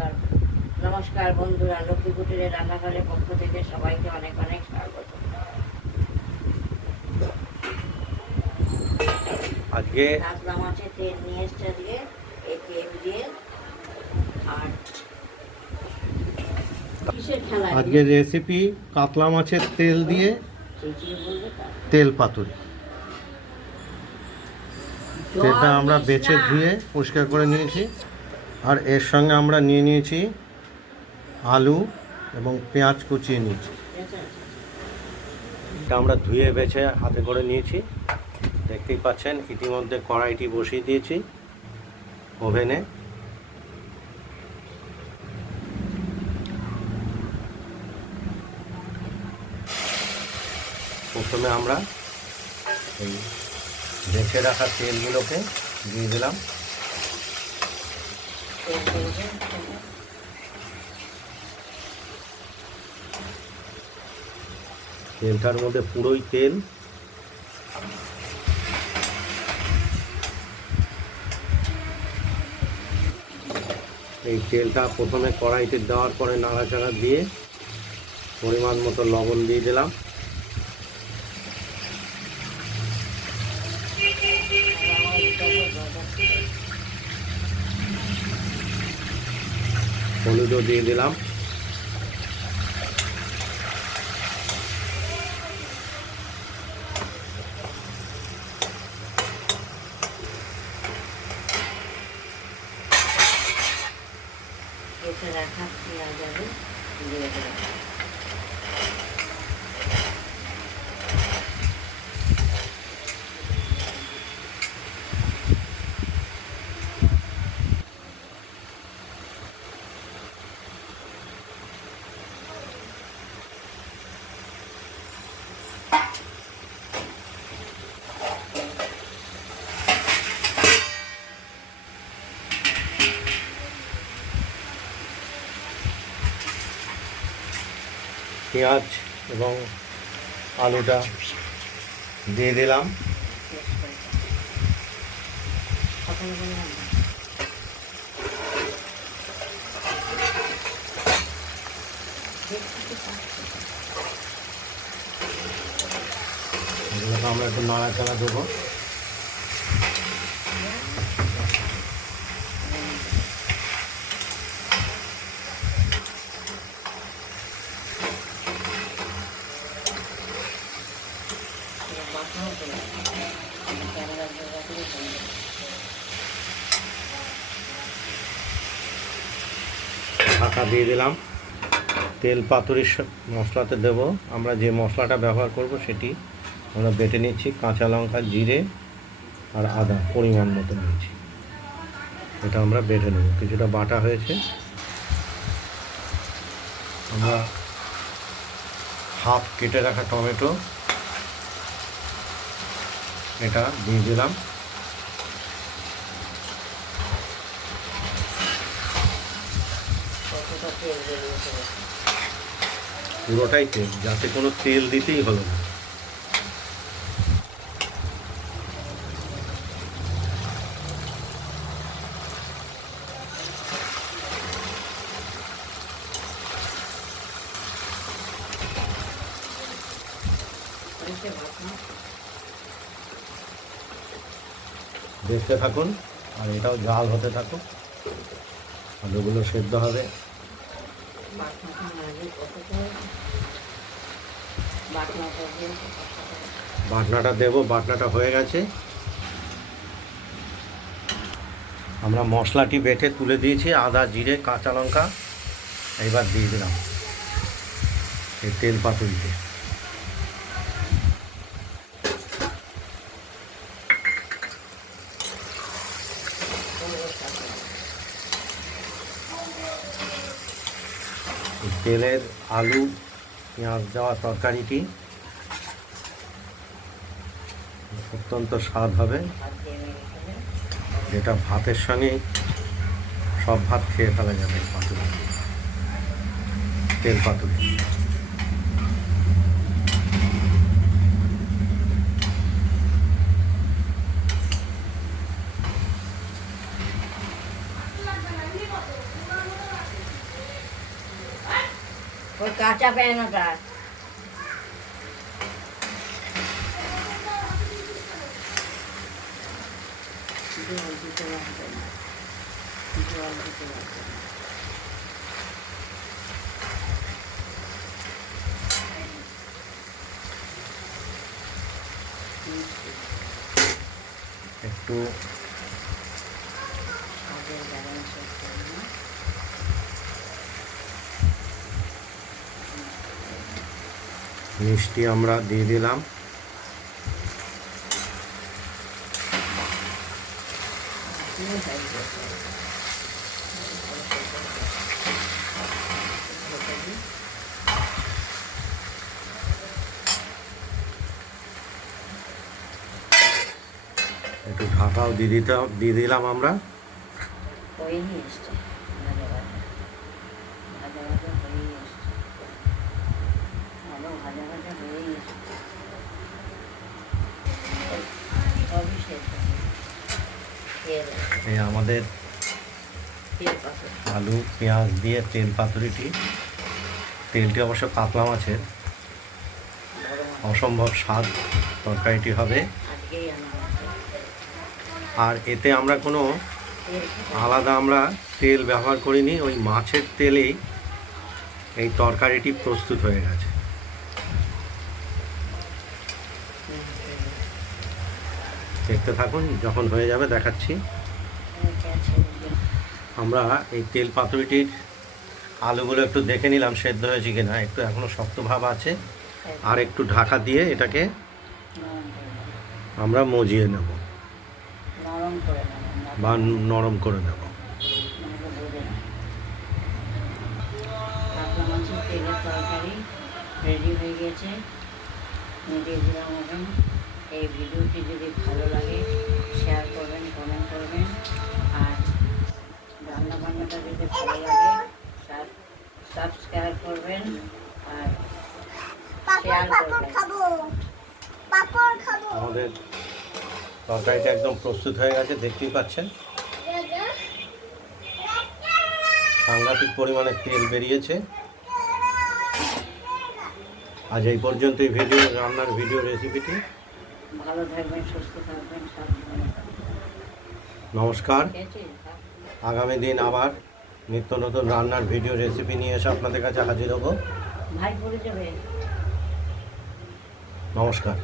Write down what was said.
নমস্কার নমস্কার বন্ধুরা, লক্ষ্মী কুটিরের রান্নাঘরের পক্ষ থেকে সবাইকে অনেক অনেক স্বাগত। আজকে কাতলা মাছের তেল নিয়ে এসছে, আজকে এই তেল দিয়ে। আর কিসের খেলা? আজকের রেসিপি কাতলা মাছের তেল দিয়ে তেল পাতুরি। তেলটা আমরা বেছে ধুয়ে পরিষ্কার করে নিয়েছি, আর এর সঙ্গে আমরা নিয়ে নিয়েছি আলু এবং পেঁয়াজ কুচিয়ে নিয়েছি। এটা আমরা ধুয়ে বেছে হাতে করে নিয়েছি। দেখতেই পাচ্ছেন, ইতিমধ্যে কড়াইটি বসিয়ে দিয়েছি ওভেনে। প্রথমে আমরা এই বেছে রাখা তেলগুলোকে দিয়ে দিলাম। তেলটার মধ্যে পুরোই তেল। এই তেলটা প্রথমে কড়াইতে দেওয়ার পরে নাড়াচাড়া দিয়ে পরিমাণ মতো লবণ দিয়ে দিলাম। হলুদও দিয়ে দিলাম। রাখা পেঁয়াজ আলু দিয়ে দিলাম। পেঁয়াজ এবং আলুটা দিয়ে দিলাম। এগুলোকে আমরা একটু নাড়াচাড়া দেবো। ঢাকা দিয়ে দিলাম। তেল পাতুরির মশলাতে দেব। আমরা যে মশলাটা ব্যবহার করব সেটি আমরা বেটে নিচ্ছি। কাঁচা লঙ্কা, জিরে আর আদা পরিমাণ মতো নিয়েছি। এটা আমরা বেটে নেব। কিছুটা বাটা হয়েছে। আমরা হাফ কেটে রাখা টমেটো এটা দিয়ে দিলাম। পুরোটাই তেল, যাতে কোনো তেল দিতেই হলো না। দেখতে থাকুন, আর এটাও জাল হতে থাকুক। আলুগুলো সেদ্ধ হবে। বাটনাটা দেব। বাটনাটা হয়ে গেছে। আমরা মশলাটি বেটে তুলে দিয়েছি। আদা, জিরে, কাঁচা লঙ্কা এইবার দিয়ে দিলাম এই তেল পাতুরিতে। তেলের আলু পেঁয়াজ দেওয়া তরকারিটি অত্যন্ত স্বাদ হবে, যেটা ভাতের সঙ্গে সব ভাত খেয়ে ফেলা যাবে। পাতুরি, তেল পাতুরি। ওই কাঁচা প্যান ওটা। জল দিতে লাগবে না, জল দিতে লাগবে না। একটু স্বাদের ব্যালেন্সের জন্য মিষ্টি আমরা দিয়ে দিলাম। একটু ঢাকাও দিয়ে দিলাম আমরা। হয়েই এসছে, ভাজা ভাজা ভাজা ভাজা হয়েই এসছে, ভালো ভাজা ভাজা হয়েই এসছে, সবই শেষ হয়ে গেছে। এই আমাদের তেল পাথর আলু পেঁয়াজ দিয়ে তেল পাতুরিটি। তেলটি অবশ্য কাতলা মাছের, বড় মাছ অসম্ভব স্বাদ তরকারিটি হবে। আজকেই আনা হয়েছে। আর এতে আমরা কোনো তেল খেতে আলাদা আমরা তেল ব্যবহার করিনি, ওই মাছের তেলেই এই তরকারিটি প্রস্তুত হয়ে গেছে। দেখতে থাকুন, যখন হয়ে যাবে দেখাচ্ছি। আমরা এই তেল পাতুরিটির আলুগুলো একটু দেখে নিলাম সেদ্ধ হয়েছে কিনা, একটু এখনো শক্ত ভাব আছে। আর একটু ঢাকা দিয়ে এটাকে আমরা মজিয়ে নেব নরম করে নেবেন, বা নরম করে নেব। কাতলা মাছের তেলের তরকারি রেডি হয়ে গেছে। নিজেরা হবেন। এই ভিডিওটি যদি ভালো লাগে শেয়ার করবেন, কমেন্ট করবেন। আর রান্না বান্নাটা যদি ভালো লাগে সাবস্ক্রাইব করবেন আর শেয়ার করবেন। আমাদের তরকারিটা একদম প্রস্তুত হয়ে গেছে, দেখতেই পাচ্ছেন। সাংঘাতিক পরিমাণে তেল বেরিয়েছে। আজ এই পর্যন্তই রান্নার ভিডিও রেসিপিটি। ভালো থাকবেন, সুস্থ থাকবেন, সাবধানে থাকবেন। নমস্কার। ঠিক আছে? আগামী দিন আবার নিত্য নতুন রান্নার ভিডিও রেসিপি নিয়ে এসে আপনাদের কাছে হাজির হব। ভাই পড়ে যাবে। নমস্কার।